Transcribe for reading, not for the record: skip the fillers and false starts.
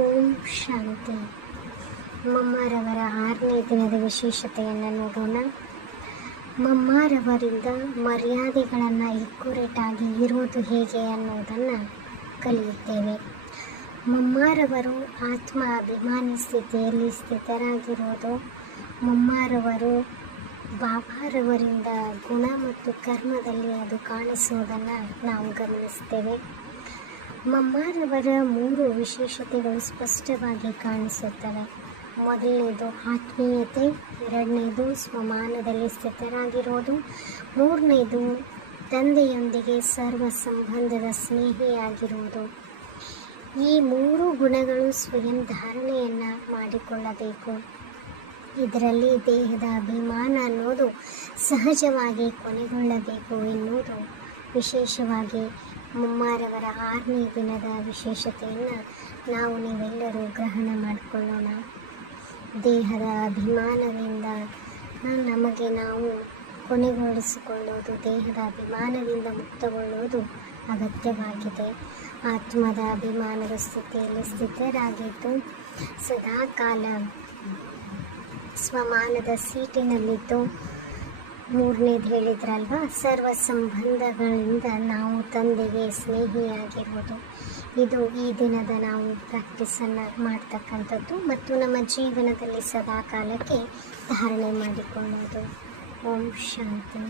ಓಂ ಶಾಂತಿ. ಮಮ್ಮಾರವರ 6ನೇ ದಿನದ ವಿಶೇಷತೆಯನ್ನು ನೋಡೋಣ. ಮಮ್ಮಾರವರಿಂದ ಮರ್ಯಾದೆಗಳನ್ನು ಎಕ್ಯುರೇಟಾಗಿ ಇರುವುದು ಹೇಗೆ ಅನ್ನೋದನ್ನು ಕಲಿಯುತ್ತೇವೆ. ಮಮ್ಮಾರವರು ಆತ್ಮ ಅಭಿಮಾನಿ ಸ್ಥಿತಿಯಲ್ಲಿ ಸ್ಥಿತರಾಗಿರೋದು. ಮಮ್ಮಾರವರು ಬಾಬಾರವರಿಂದ ಗುಣ ಮತ್ತು ಕರ್ಮದಲ್ಲಿ ಅದು ಕಾಣಿಸುವುದನ್ನು ನಾವು ಗಮನಿಸ್ತೇವೆ. ಮಮ್ಮಾರವರ 3 ವಿಶೇಷತೆಗಳು ಸ್ಪಷ್ಟವಾಗಿ ಕಾಣಿಸುತ್ತವೆ. ಮೊದಲನೇದು ಆತ್ಮೀಯತೆ, 2ನೇದು ಸ್ವಮಾನದಲ್ಲಿ ಸ್ಥಿತರಾಗಿರೋದು, 3ನೇದು ತಂದೆಯೊಂದಿಗೆ ಸರ್ವ ಸಂಬಂಧದ ಸ್ನೇಹಿಯಾಗಿರುವುದು. ಈ 3 ಗುಣಗಳು ಸ್ವಯಂ ಧಾರಣೆಯನ್ನು ಮಾಡಿಕೊಳ್ಳಬೇಕು. ಇದರಲ್ಲಿ ದೇಹದ ಅಭಿಮಾನ ಅನ್ನೋದು ಸಹಜವಾಗಿ ಕೊನೆಗೊಳ್ಳಬೇಕು ಎನ್ನುವುದು ವಿಶೇಷವಾಗಿ ಮಮ್ಮಾರವರ 6ನೇ ದಿನದ ವಿಶೇಷತೆಯನ್ನು ನೀವೆಲ್ಲರೂ ಗ್ರಹಣ ಮಾಡಿಕೊಳ್ಳೋಣ. ದೇಹದ ಅಭಿಮಾನದಿಂದ ನಮಗೆ ನಾವು ಕೊನೆಗೊಳಿಸಿಕೊಳ್ಳೋದು, ದೇಹದ ಅಭಿಮಾನದಿಂದ ಮುಕ್ತಗೊಳ್ಳುವುದು ಅಗತ್ಯವಾಗಿದೆ. ಆತ್ಮದ ಅಭಿಮಾನದ ಸ್ಥಿತಿಯಲ್ಲಿ ಸ್ಥಿತರಾಗಿದ್ದು ಸದಾಕಾಲ ಸ್ವಮಾನದ ಸೀಟಿನಲ್ಲಿದ್ದು, 3ನೇದು ಹೇಳಿದ್ರಲ್ವ, ಸರ್ವ ಸಂಬಂಧಗಳಿಂದ ನಾವು ತಂದೆಗೆ ಸ್ನೇಹಿಯಾಗಿರೋದು. ಇದು ಈ ದಿನದ ನಾವು ಪ್ರಾಕ್ಟೀಸನ್ನು ಮಾಡ್ತಕ್ಕಂಥದ್ದು ಮತ್ತು ನಮ್ಮ ಜೀವನದಲ್ಲಿ ಸದಾಕಾಲಕ್ಕೆ ಧಾರಣೆ ಮಾಡಿಕೊಳ್ಳೋದು. ಓಂ ಶಾಂತಿ.